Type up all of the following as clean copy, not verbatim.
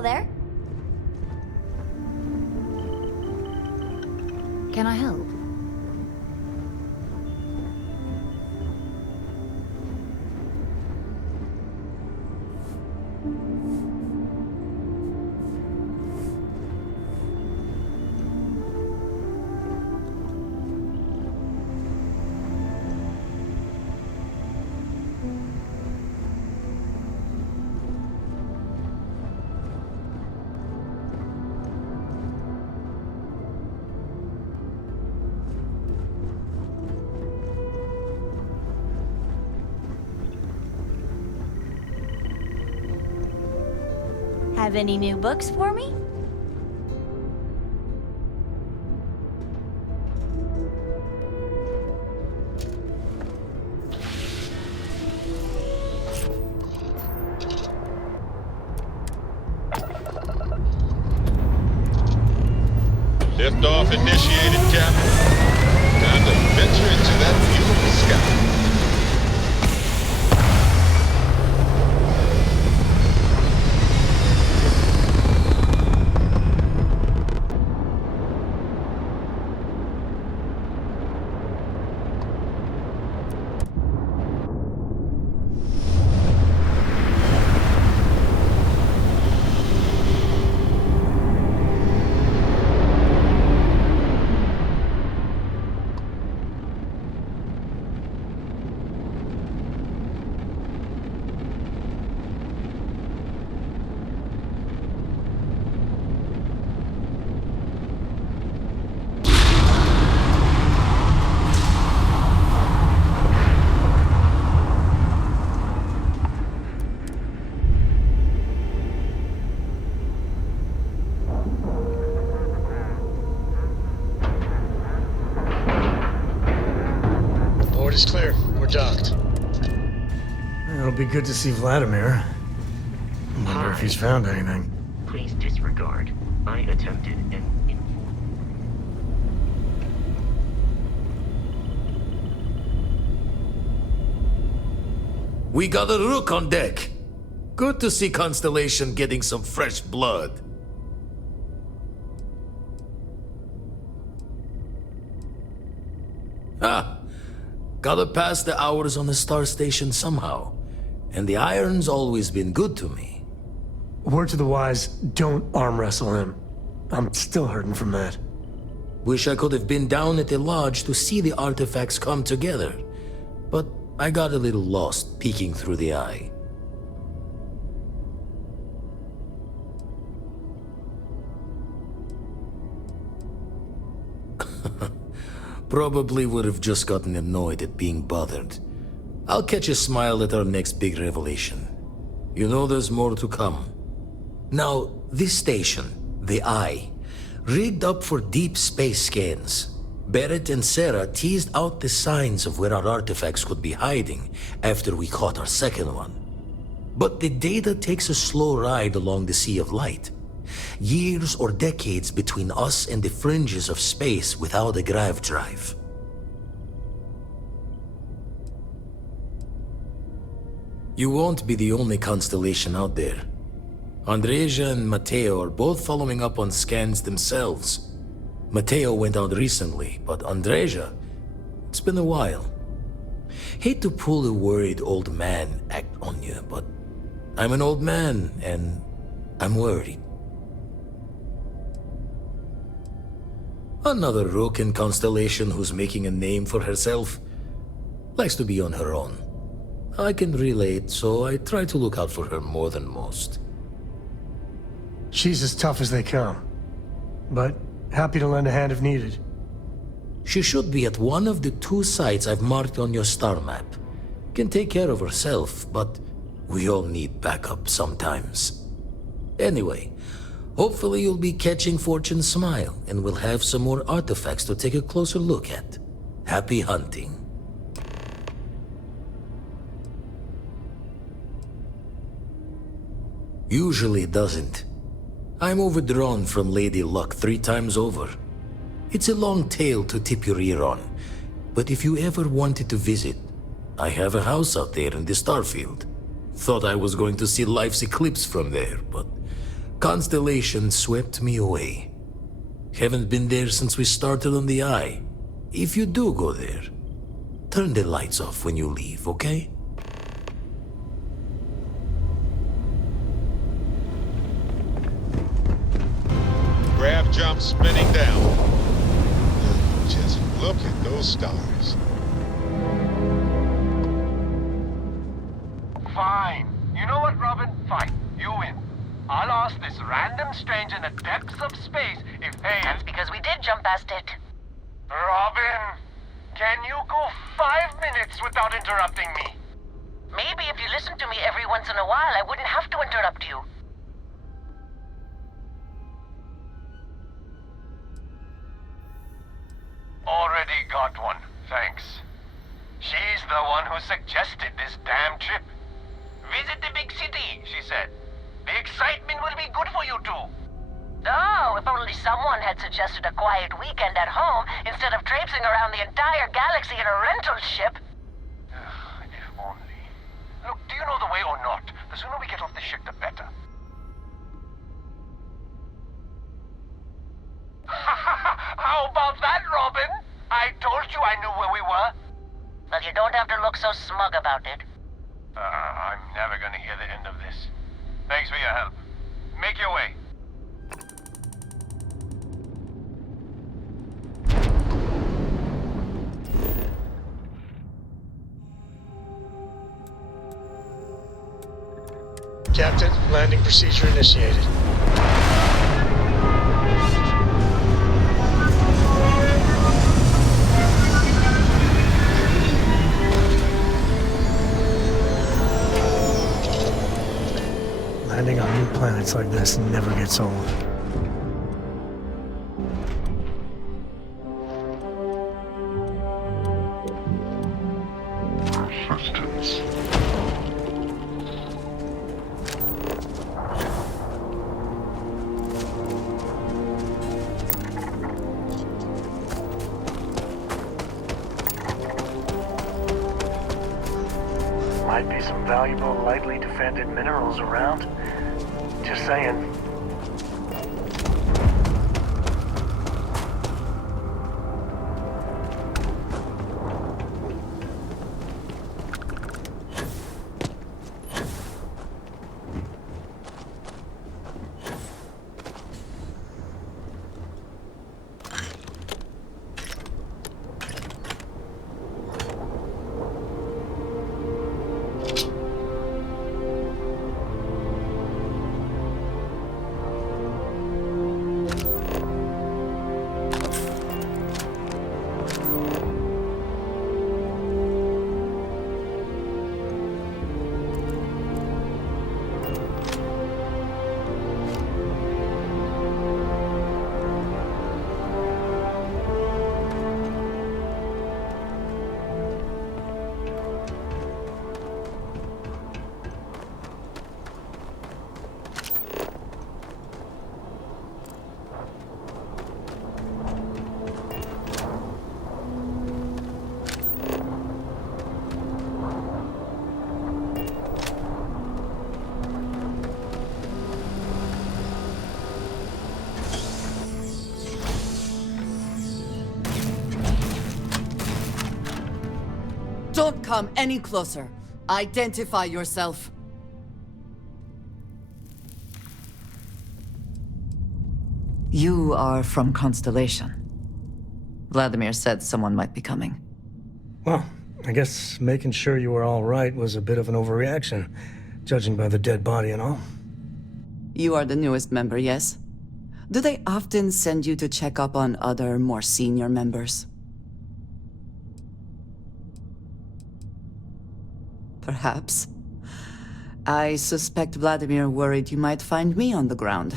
still there? Can I help? Have any new books for me? Liftoff initiated, Captain. Time to venture into that beautiful sky. Port is clear. We're docked. It'll be good to see Vladimir. I wonder if he's found anything. Please disregard. I attempted an We got a rook on deck. Good to see Constellation getting some fresh blood. Ah, gotta pass the hours on the star station somehow. And the iron's always been good to me. Word to the wise, don't arm wrestle him. I'm still hurting from that. Wish I could have been down at the lodge to see the artifacts come together. But I got a little lost peeking through the eye. Probably would have just gotten annoyed at being bothered. I'll catch a smile at our next big revelation. You know there's more to come. Now, this station, the Eye, rigged up for deep space scans. Barrett and Sarah teased out the signs of where our artifacts could be hiding after we caught our second one. But the data takes a slow ride along the Sea of Light. Years or decades between us and the fringes of space without a grav drive. You won't be the only constellation out there. ANDREJA and Matteo are both following up on scans themselves. Matteo went out recently, but ANDREJA, it's been a while. Hate to pull a worried old man act on you, but I'm an old man and I'm worried. Another rook in Constellation who's making a name for herself. Likes to be on her own. I can relate, so I try to look out for her more than most. She's as tough as they come. But happy to lend a hand if needed. She should be at one of the 2 sites I've marked on your star map. Can take care of herself, but we all need backup sometimes. Anyway, hopefully you'll be catching Fortune's smile, and we'll have some more artifacts to take a closer look at. Happy hunting. Usually it doesn't. I'm overdrawn from Lady Luck 3 times over. It's a long tale to tip your ear on, but if you ever wanted to visit, I have a house out there in the Starfield. Thought I was going to see life's eclipse from there, but Constellation swept me away. Haven't been there since we started on the Eye. If you do go there, turn the lights off when you leave, okay? Grav jump spinning down. Just look at those stars. Fine. You know what, Robin? Fine. You win. I'll ask this random stranger in the depths of space if they... That's because we did jump past it. Robin, can you go 5 minutes without interrupting me? Maybe if you listened to me every once in a while, I wouldn't have to interrupt you. Already got one, thanks. She's the one who suggested this damn trip. Visit the big city, she said. The excitement will be good for you two. Oh, if only someone had suggested a quiet weekend at home instead of traipsing around the entire galaxy in a rental ship. If only. Look, do you know the way or not? The sooner we get off the ship, the better. How about that, Robin? I told you I knew where we were. Well, you don't have to look so smug about it. I'm never gonna hear the end of this. Thanks for your help. Make your way. Captain, landing procedure initiated. Landing on new planets like this never gets old. Persistence. Might be some valuable, lightly defended minerals around. Just saying. Don't come any closer. Identify yourself. You are from Constellation. Vladimir said someone might be coming. Well, I guess making sure you were all right was a bit of an overreaction, judging by the dead body and all. You are the newest member, yes? Do they often send you to check up on other, more senior members? Perhaps. I suspect Vladimir worried you might find me on the ground,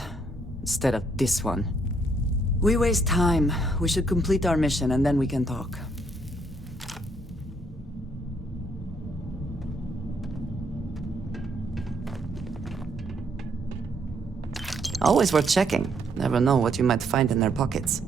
instead of this one. We waste time. We should complete our mission and then we can talk. Always worth checking. Never know what you might find in their pockets.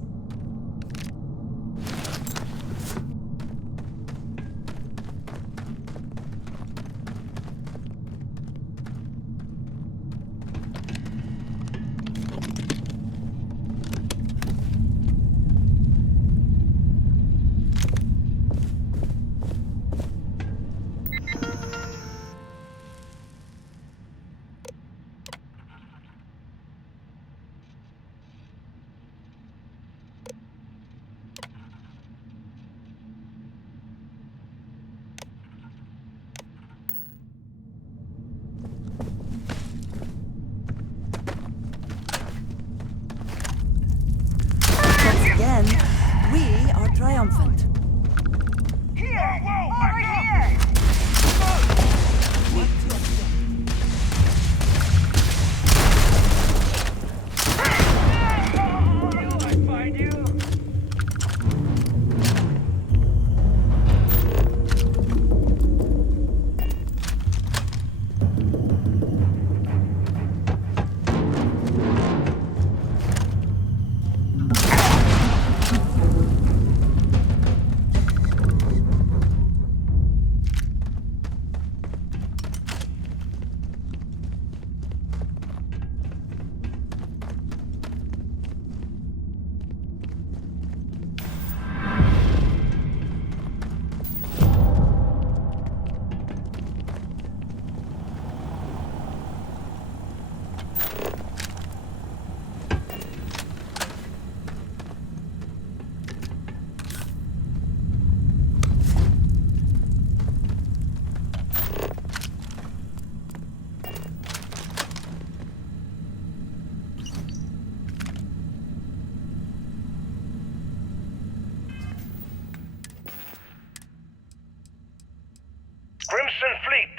Crimson Fleet,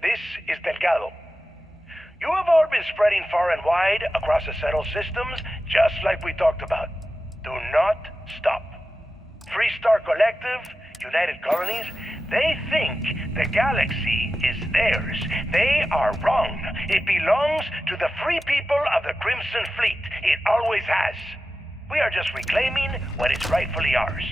this is Delgado. You have all been spreading far and wide across the settled systems, just like we talked about. Do not stop. Freestar Collective, United Colonies, they think the galaxy is theirs. They are wrong. It belongs to the free people of the Crimson Fleet. It always has. We are just reclaiming what is rightfully ours.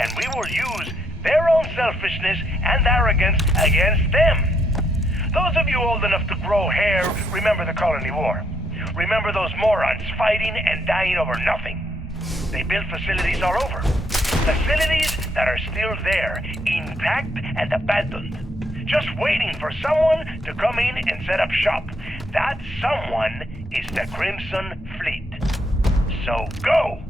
And we will use their own selfishness and arrogance against them. Those of you old enough to grow hair, remember the Colony War. Remember those morons fighting and dying over nothing. They built facilities all over. Facilities that are still there, intact and abandoned. Just waiting for someone to come in and set up shop. That someone is the Crimson Fleet. So go!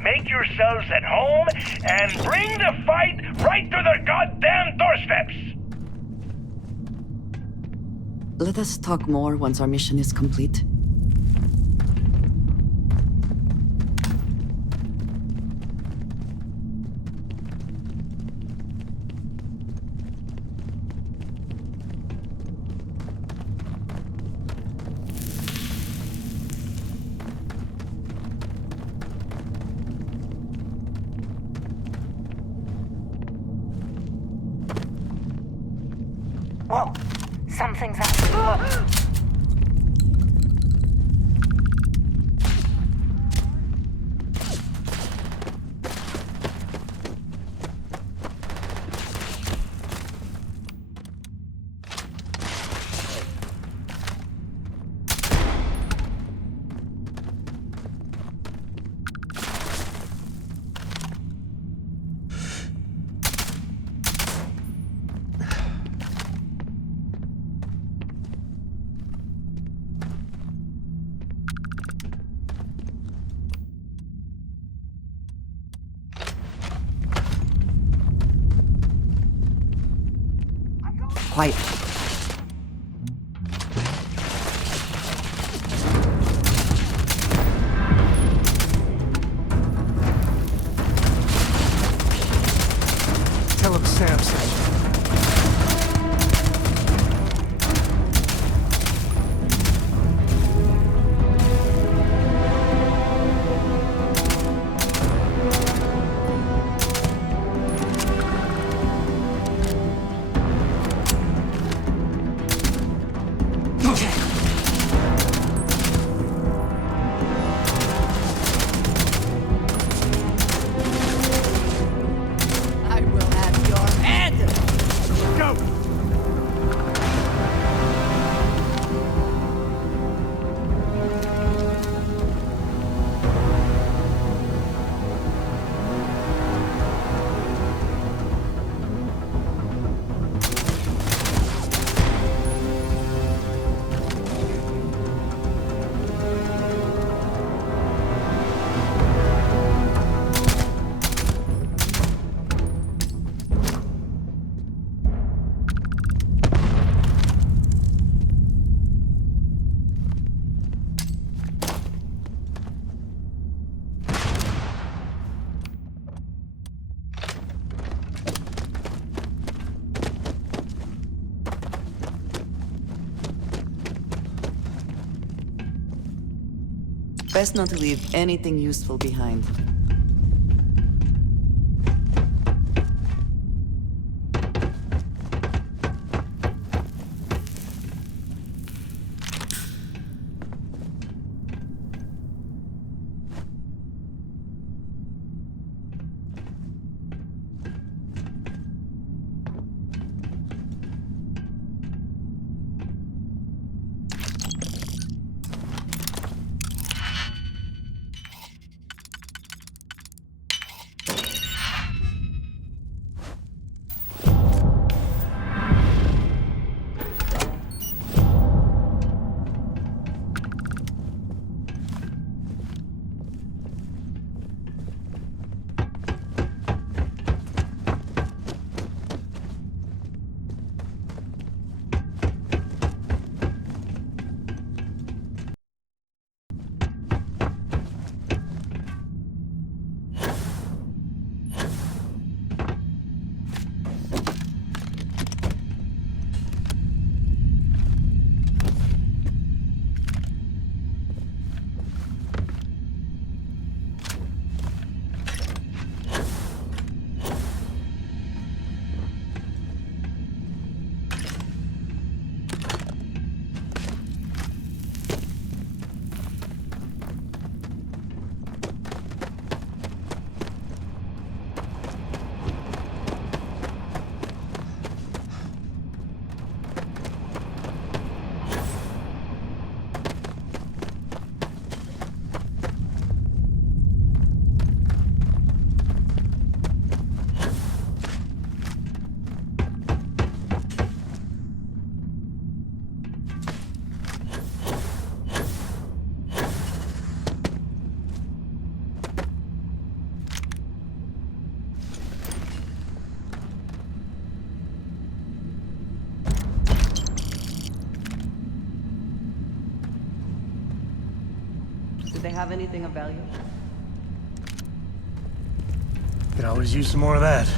Make yourselves at home and bring the fight right to their goddamn doorsteps! Let us talk more once our mission is complete. Whoa! Something's happening. Quiet. Tell him Sam said. I will have your head! Go! Best not to leave anything useful behind. have anything of value? Could always use some more of that.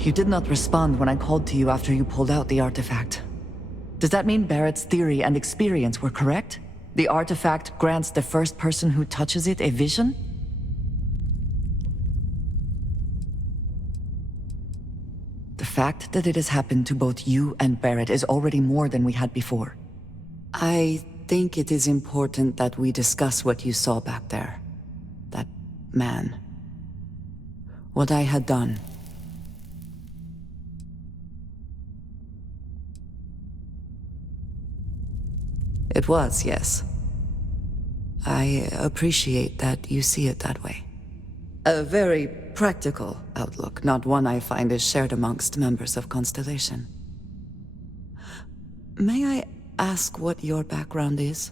You did not respond when I called to you after you pulled out the artifact. Does that mean Barrett's theory and experience were correct? The artifact grants the first person who touches it a vision? The fact that it has happened to both you and Barrett is already more than we had before. I think it is important that we discuss what you saw back there. That man. What I had done. It was, yes. I appreciate that you see it that way. A very practical outlook, not one I find is shared amongst members of Constellation. May I ask what your background is?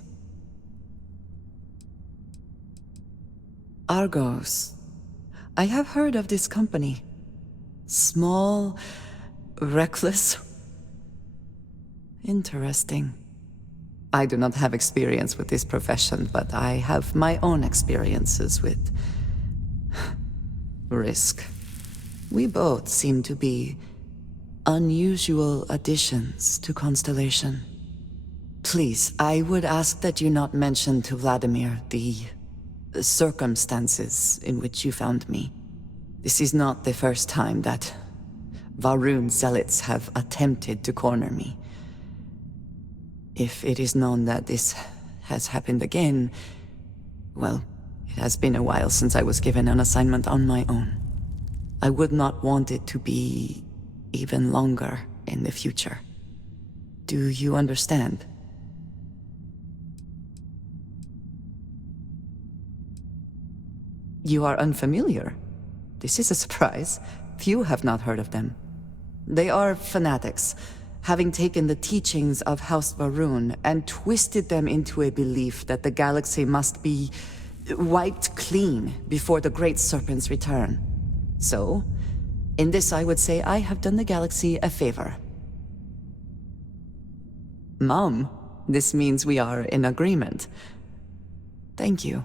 Argos. I have heard of this company. Small, reckless. Interesting. I do not have experience with this profession, but I have my own experiences with risk. We both seem to be unusual additions to Constellation. Please, I would ask that you not mention to Vladimir the circumstances in which you found me. This is not the first time that Va'ruun zealots have attempted to corner me. If it is known that this has happened again, well, it has been a while since I was given an assignment on my own. I would not want it to be even longer in the future. Do you understand? You are unfamiliar. This is a surprise. Few have not heard of them. They are fanatics, having taken the teachings of House Va'ruun and twisted them into a belief that the galaxy must be wiped clean before the Great Serpent's return. So, in this I would say I have done the galaxy a favor. Mom, this means we are in agreement. Thank you.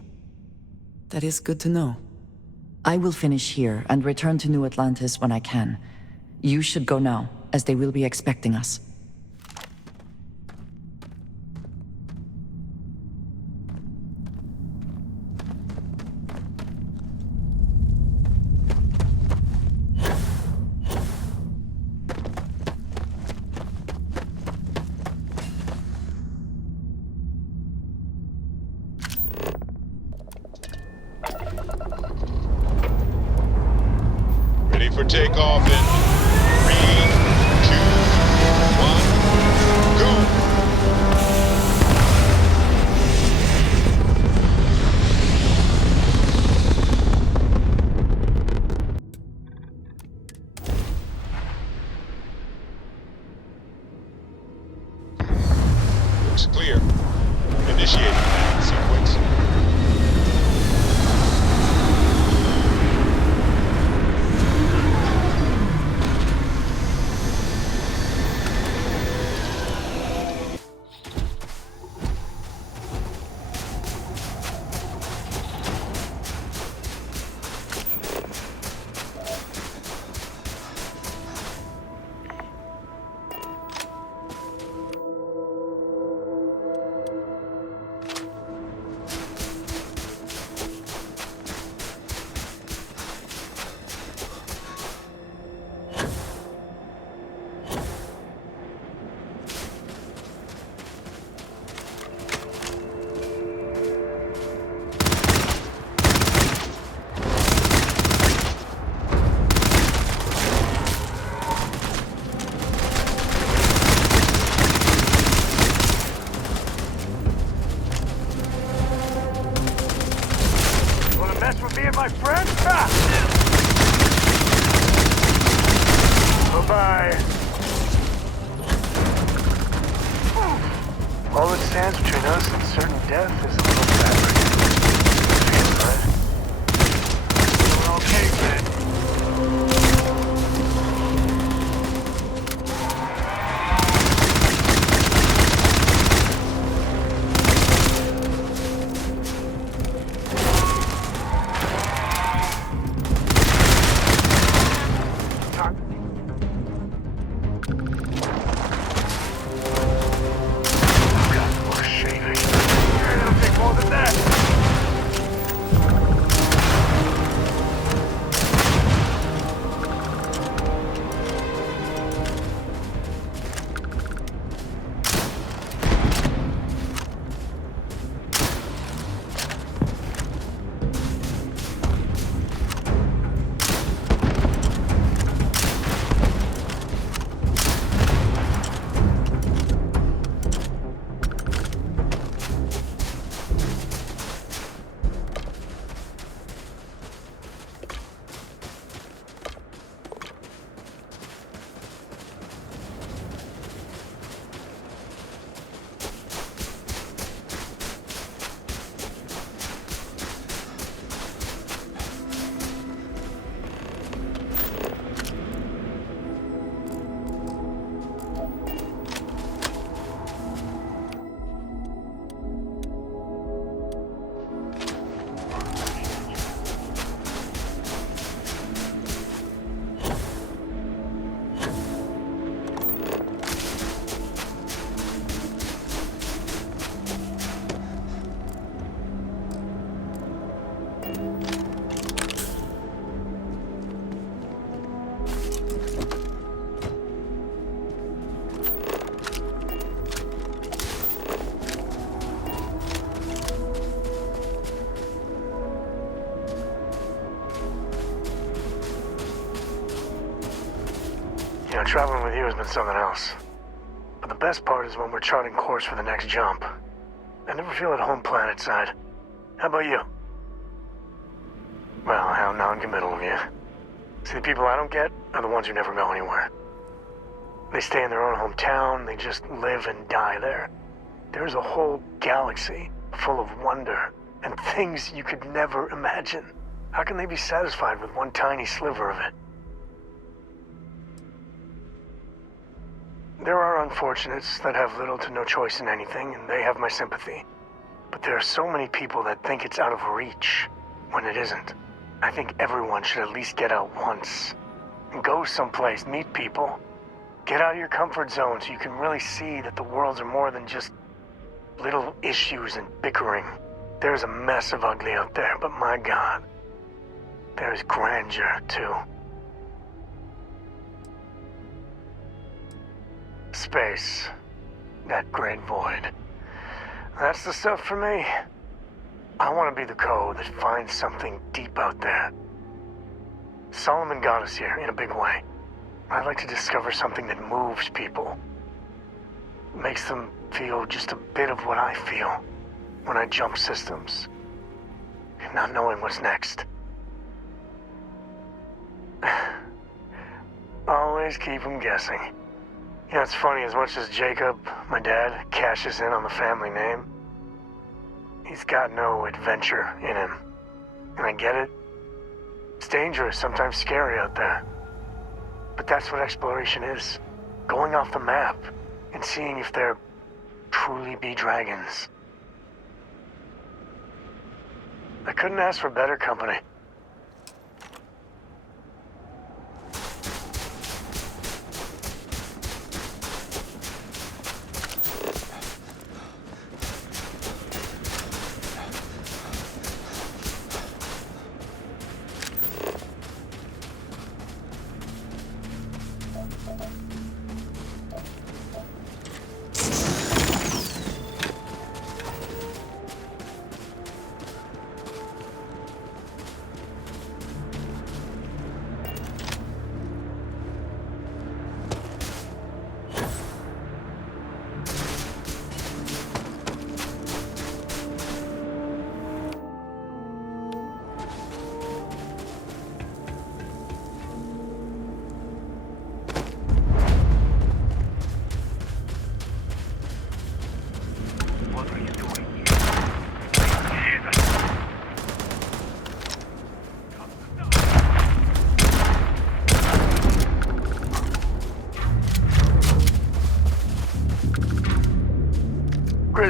That is good to know. I will finish here and return to New Atlantis when I can. You should go now, as they will be expecting us. Ready for takeoff in 3, 2, 1, go! Looks clear. Initiating landing sequence. my friend. Ah. Bye-bye. All that stands between us and certain death is a little fabric. We're okay, man. Traveling with you has been something else. But the best part is when we're charting course for the next jump. I never feel at home planetside. How about you? Well, how non-committal of you. See, the people I don't get are the ones who never go anywhere. They stay in their own hometown, they just live and die there. There's a whole galaxy full of wonder and things you could never imagine. How can they be satisfied with one tiny sliver of it? There are unfortunates that have little to no choice in anything, and they have my sympathy. But there are so many people that think it's out of reach, when it isn't. I think everyone should at least get out once. And go someplace, meet people. Get out of your comfort zone so you can really see that the worlds are more than just little issues and bickering. There's a mess of ugly out there, but my God, there's grandeur, too. Space. That great void. That's the stuff for me. I want to be the code that finds something deep out there. Solomon got us here in a big way. I'd like to discover something that moves people. Makes them feel just a bit of what I feel when I jump systems. Not knowing what's next. Always keep them guessing. You know, it's funny, as much as Jacob, my dad, cashes in on the family name, he's got no adventure in him. And I get it. It's dangerous, sometimes scary out there. But that's what exploration is. Going off the map and seeing if there truly be dragons. I couldn't ask for better company.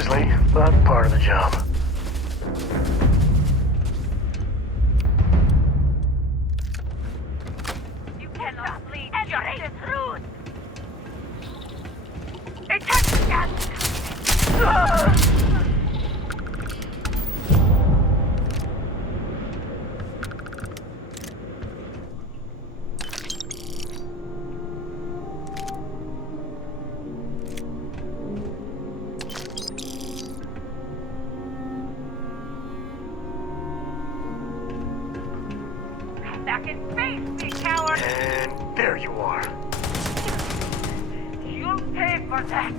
grisly, but part of the job. You cannot lead justice through. Attack gas! Back in space, you coward! And there you are. You'll pay for that!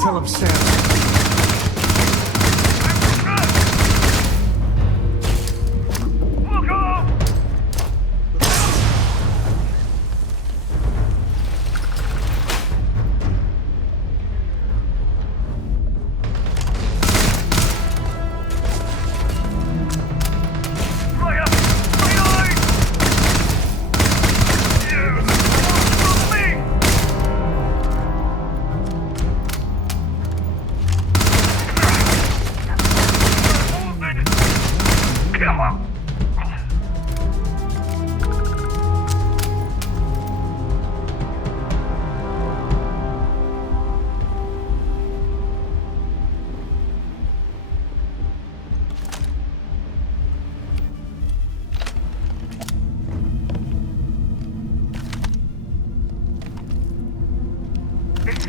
Tell him, Sam.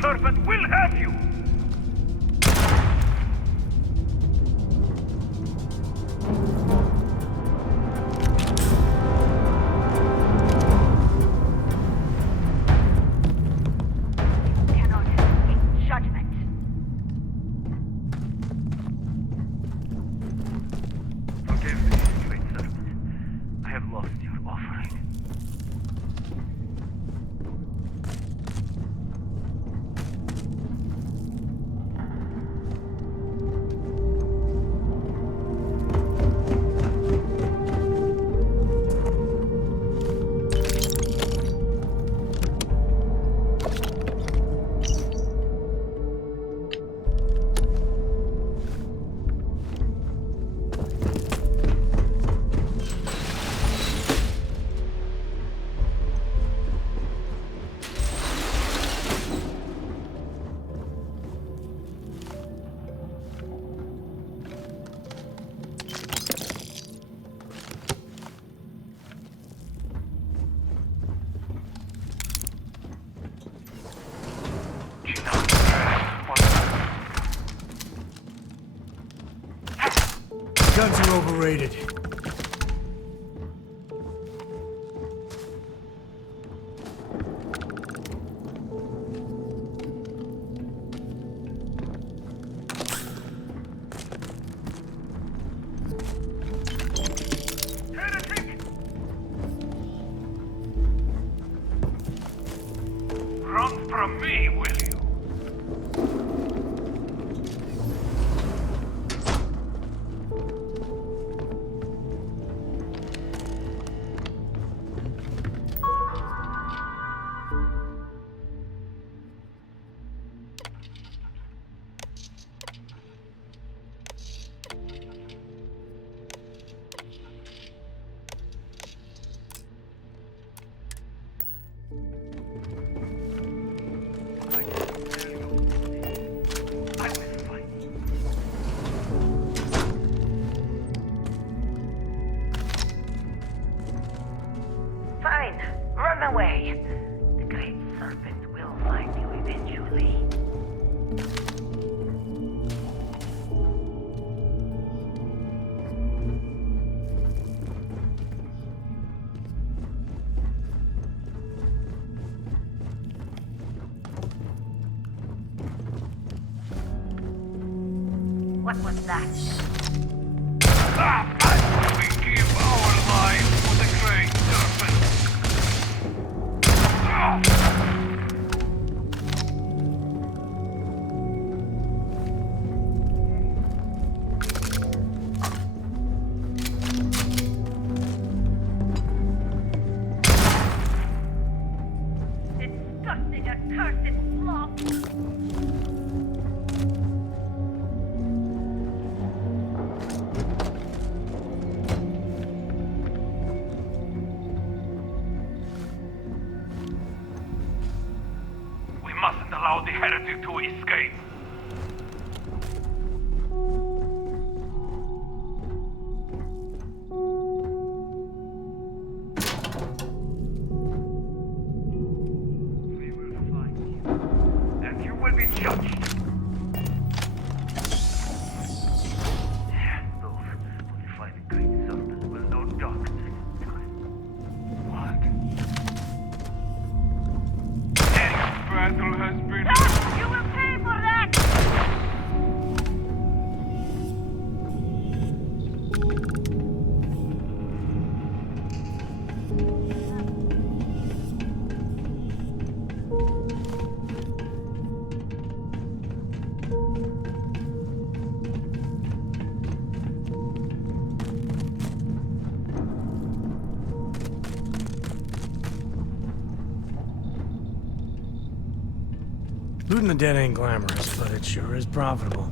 Serpent will have you! Cannot escape judgment. Forgive me, great serpent. I have lost your offering. Guns are overrated. What was that? We give our lives for the great serpent. Disgusting, accursed sloth! We mustn't allow the heretic to escape. We will find you, and you will be judged. Those who defy the great serpent will know darkness in time. What? Any battle has been... You will pay for that! Looting the dead ain't glamorous, but it sure is profitable.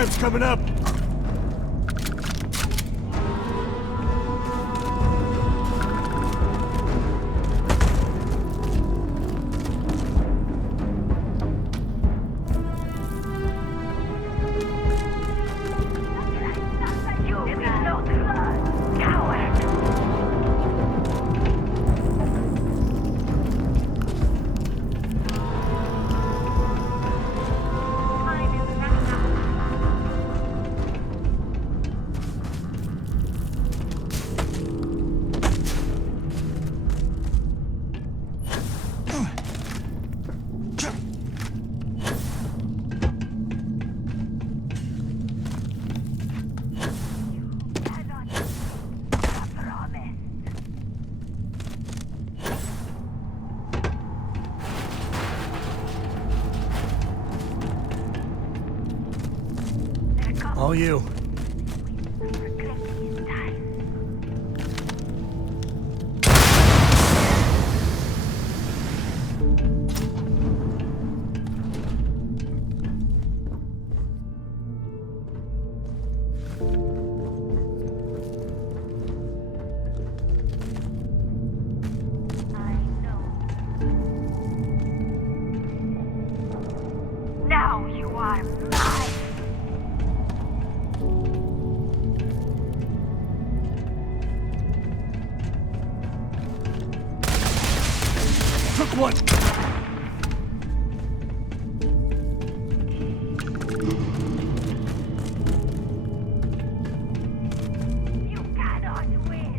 time's coming up. All you. Now you are mine. Took one. You cannot win.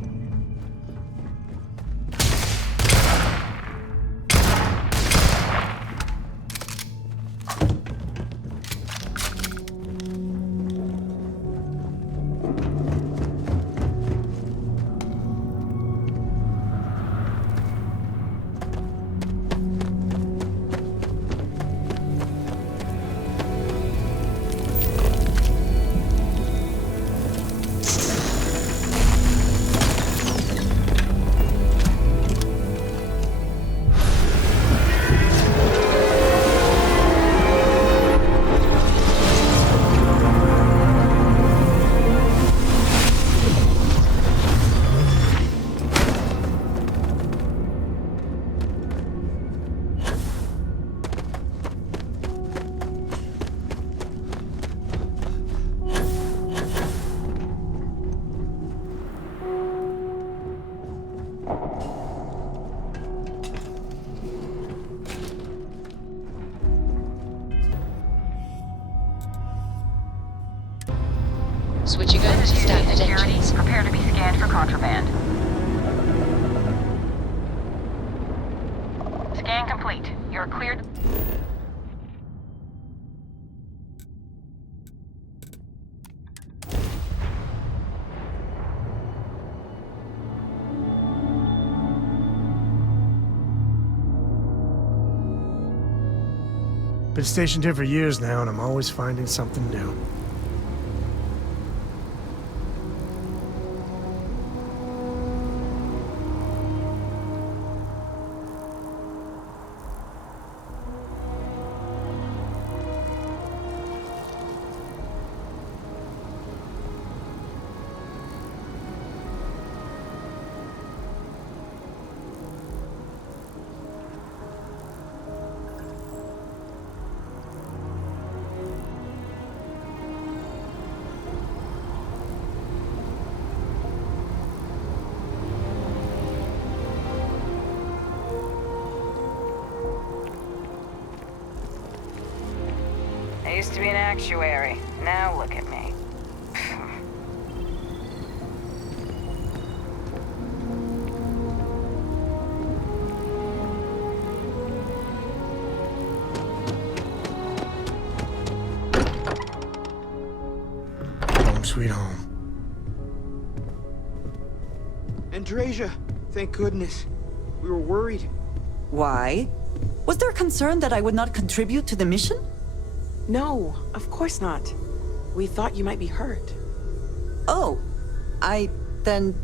Switching over to standard engines. Prepare to be scanned for contraband. Scan complete. You're cleared. Been stationed here for years now, and I'm always finding something new. I used to be an actuary. Now look at me. Home sweet home. ANDREJA, thank goodness. We were worried. Why? Was there a concern that I would not contribute to the mission? No, of course not. We thought you might be hurt. Oh, then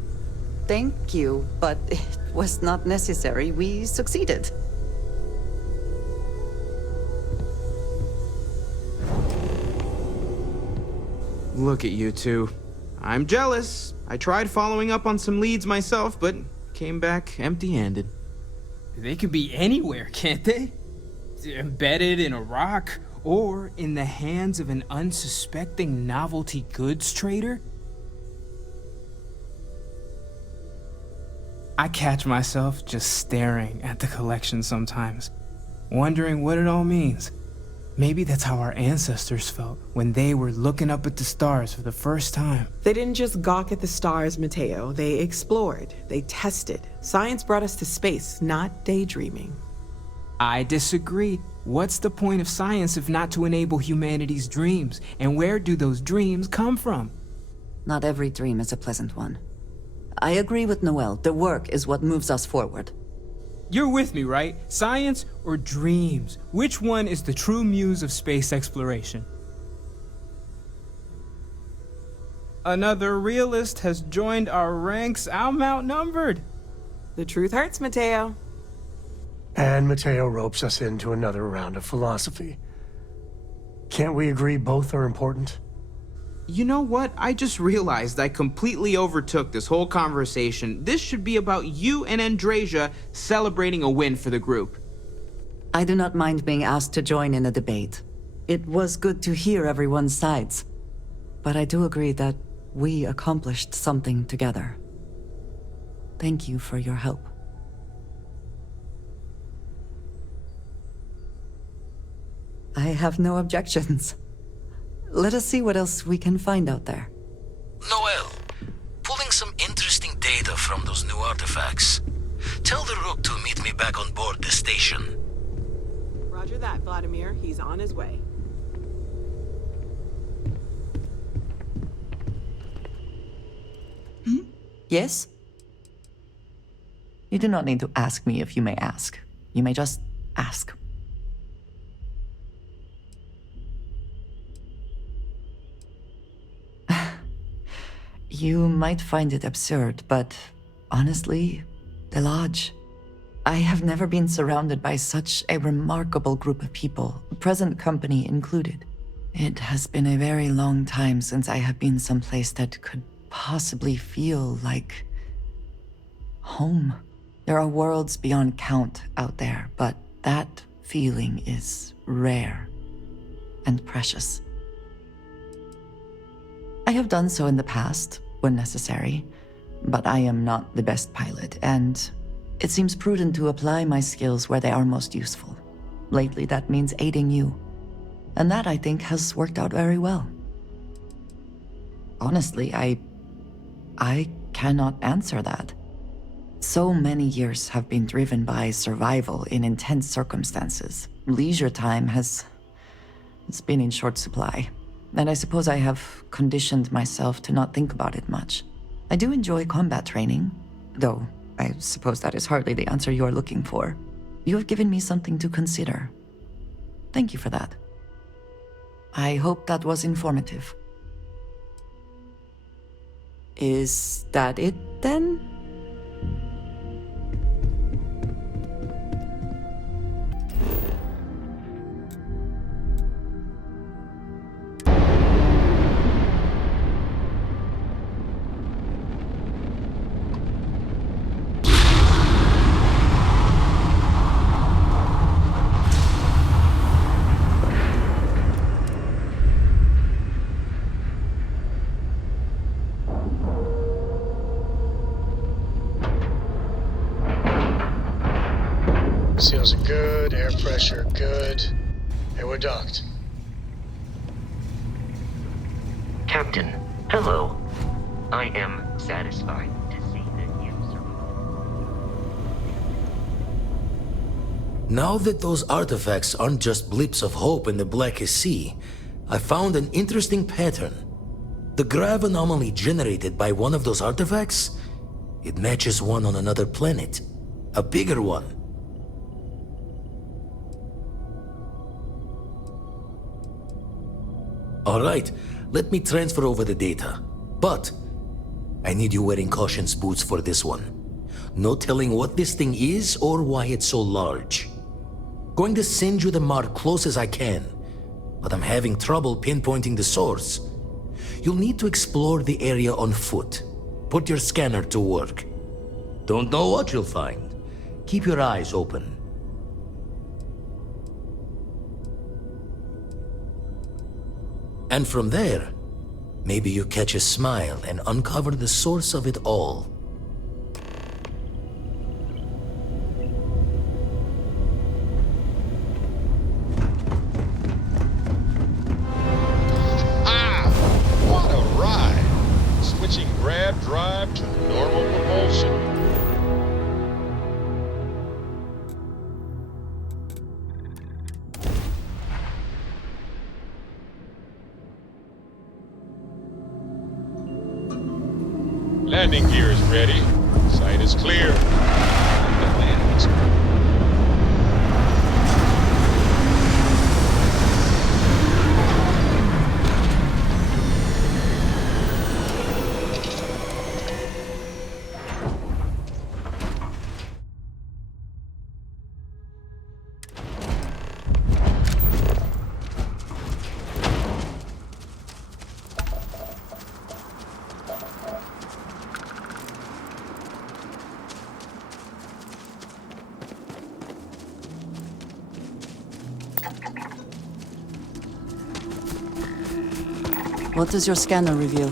thank you, but it was not necessary. We succeeded. Look at you two. I'm jealous. I tried following up on some leads myself, but came back empty-handed. They could be anywhere, can't they? Embedded in a rock, or in the hands of an unsuspecting novelty goods trader? I catch myself just staring at the collection sometimes, wondering what it all means. Maybe that's how our ancestors felt when they were looking up at the stars for the first time. They didn't just gawk at the stars, Mateo. They explored. They tested. Science brought us to space, not daydreaming. I disagree. What's the point of science if not to enable humanity's dreams? And where do those dreams come from? Not every dream is a pleasant one. I agree with Noel. The work is what moves us forward. You're with me, right? Science or dreams? Which one is the true muse of space exploration? Another realist has joined our ranks. I'm outnumbered. The truth hurts, Mateo. And Mateo ropes us into another round of philosophy. Can't we agree both are important? You know what? I just realized I completely overtook this whole conversation. This should be about you and ANDREJA celebrating a win for the group. I do not mind being asked to join in a debate. It was good to hear everyone's sides. But I do agree that we accomplished something together. Thank you for your help. I have no objections. Let us see what else we can find out there. Noel, pulling some interesting data from those new artifacts. Tell the Rook to meet me back on board the station. Roger that, Vladimir. He's on his way. Yes? You do not need to ask me if you may ask. You may just ask. You might find it absurd, but honestly, the Lodge. I have never been surrounded by such a remarkable group of people, present company included. It has been a very long time since I have been someplace that could possibly feel like home. There are worlds beyond count out there, but that feeling is rare and precious. I have done so in the past, when necessary, but I am not the best pilot, and it seems prudent to apply my skills where they are most useful. Lately, that means aiding you, and that, I think, has worked out very well. Honestly, I cannot answer that. So many years have been driven by survival in intense circumstances. Leisure time it's been in short supply. And I suppose I have conditioned myself to not think about it much. I do enjoy combat training, though I suppose that is hardly the answer you are looking for. You have given me something to consider. Thank you for that. I hope that was informative. Is that it, then? Seals are good, air pressure good. And we're docked. Captain, hello. I am satisfied to see that you survived. Now that those artifacts aren't just blips of hope in the blackest sea, I found an interesting pattern. The grav anomaly generated by one of those artifacts, it matches one on another planet. A bigger one. Alright, let me transfer over the data. But I need you wearing caution's boots for this one. No telling what this thing is or why it's so large. Going to send you the mark close as I can, but I'm having trouble pinpointing the source. you'll need to explore the area on foot. Put your scanner to work. Don't know what you'll find. Keep your eyes open. And from there, maybe you catch a smile and uncover the source of it all. What a ride! Switching grab drive to normal propulsion. Landing gear is ready. Site is clear. What does your scanner reveal?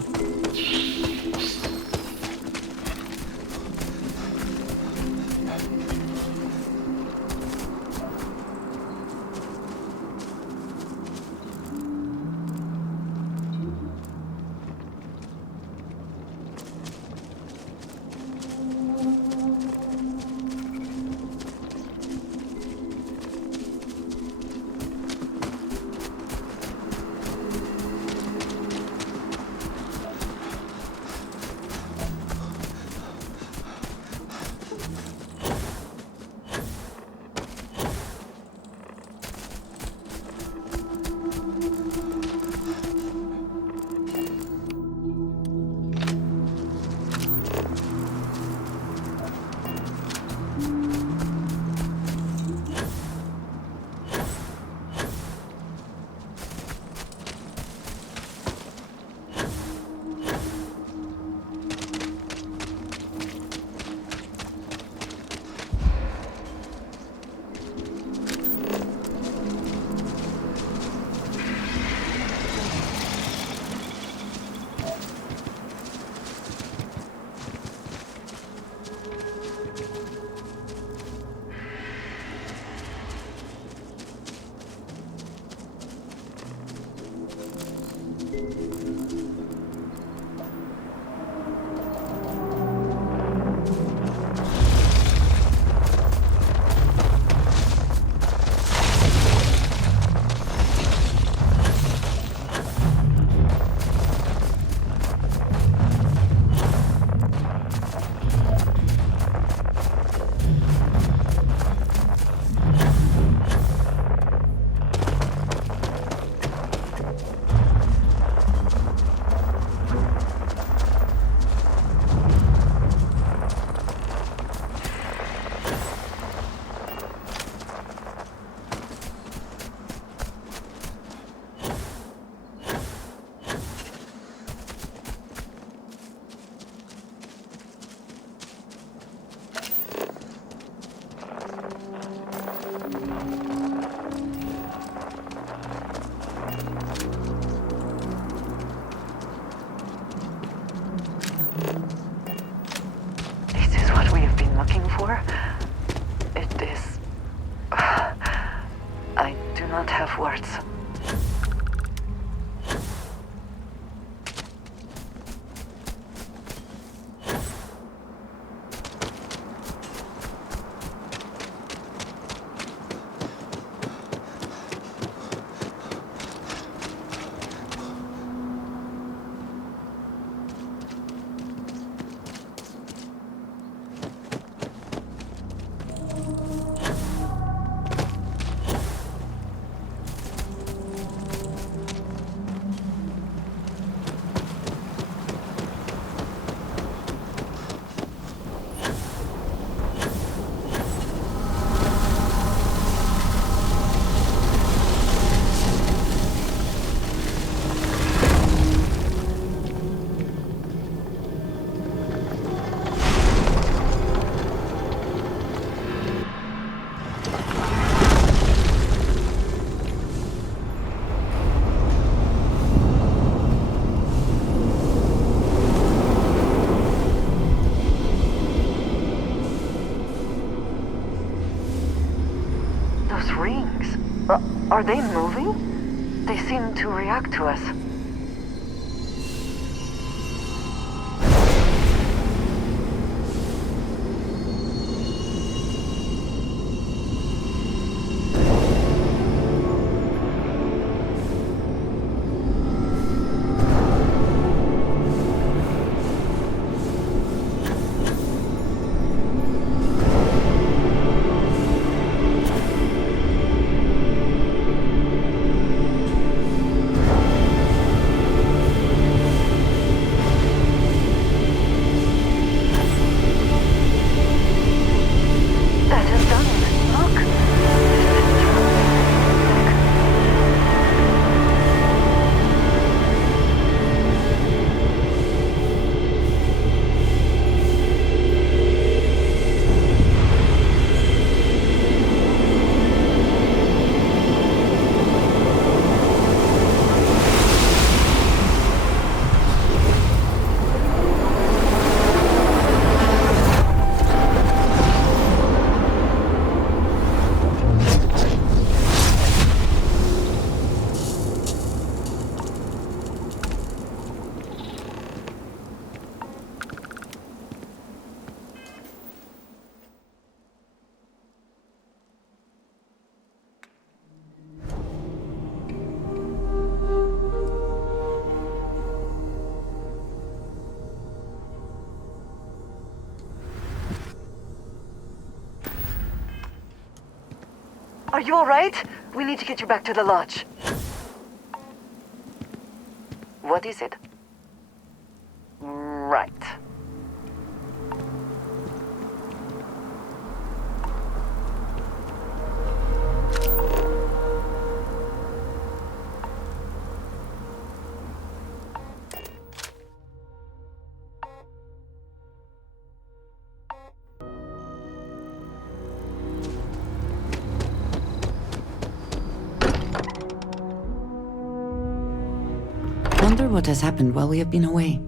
for? It is... I do not have words. Are they moving? They seem to react to us. Are you all right? We need to get you back to the lodge. What is it? Right. Wonder what has happened while we have been away.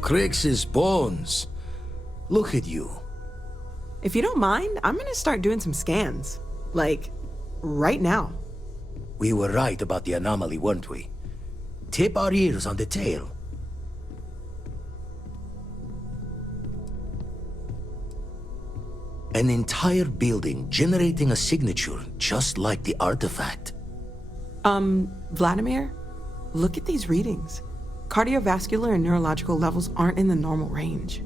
Crix's bones. Look at you. If you don't mind, I'm gonna start doing some scans. Like, right now. We were right about the anomaly, weren't we? Tip our ears on the tail. An entire building generating a signature just like the artifact. Vladimir, look at these readings. Cardiovascular and neurological levels aren't in the normal range.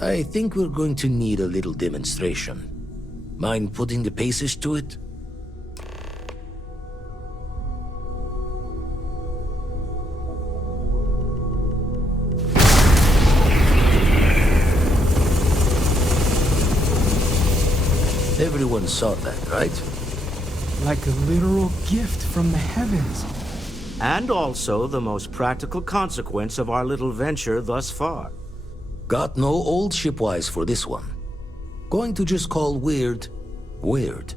I think we're going to need a little demonstration. Mind putting the paces to it? Everyone saw that, right? Like a literal gift from the heavens. And also the most practical consequence of our little venture thus far. Got no old shipwise for this one. Going to just call weird, weird.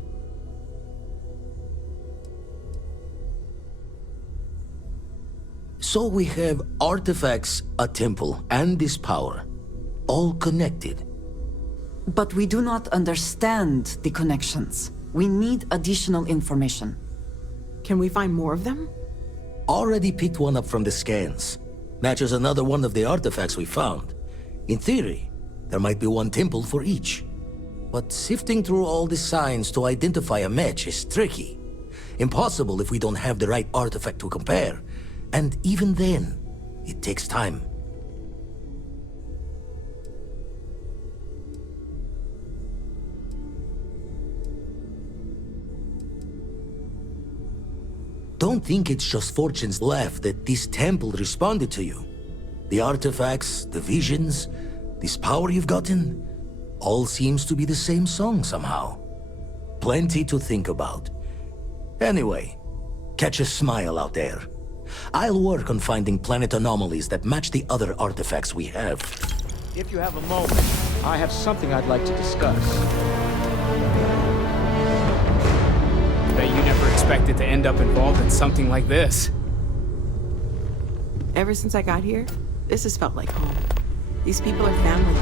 So we have artifacts, a temple, and this power. All connected. But we do not understand the connections. We need additional information. Can we find more of them? Already picked one up from the scans. Matches another one of the artifacts we found. In theory, there might be one temple for each. But sifting through all the signs to identify a match is tricky. Impossible if we don't have the right artifact to compare. And even then, it takes time. Don't think it's just fortune's left that this temple responded to you. The artifacts, the visions, this power you've gotten, all seems to be the same song somehow. Plenty to think about. Anyway, catch a smile out there. I'll work on finding planet anomalies that match the other artifacts we have. If you have a moment, I have something I'd like to discuss. Bet you never expected to end up involved in something like this. Ever since I got here, this has felt like home. These people are family.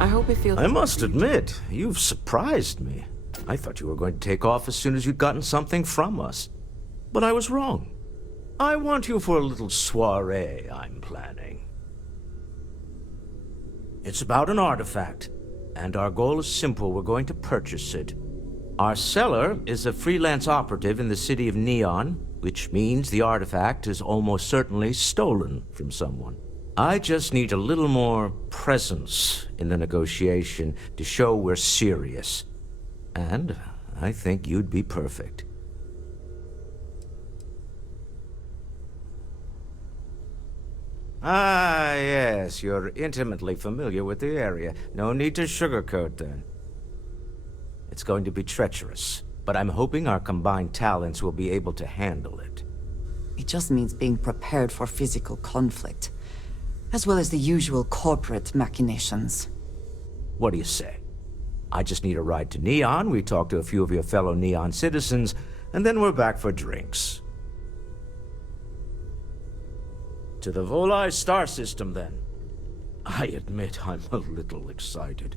I hope it feels... I must admit, you've surprised me. I thought you were going to take off as soon as you'd gotten something from us. But I was wrong. I want you for a little soiree I'm planning. It's about an artifact, and our goal is simple. We're going to purchase it. Our seller is a freelance operative in the city of Neon, which means the artifact is almost certainly stolen from someone. I just need a little more presence in the negotiation to show we're serious. And I think you'd be perfect. Ah, yes, you're intimately familiar with the area. No need to sugarcoat then. It's going to be treacherous, but I'm hoping our combined talents will be able to handle it. It just means being prepared for physical conflict, as well as the usual corporate machinations. What do you say? I just need a ride to Neon, we talk to a few of your fellow Neon citizens, and then we're back for drinks. To the Volai star system, then. I admit I'm a little excited.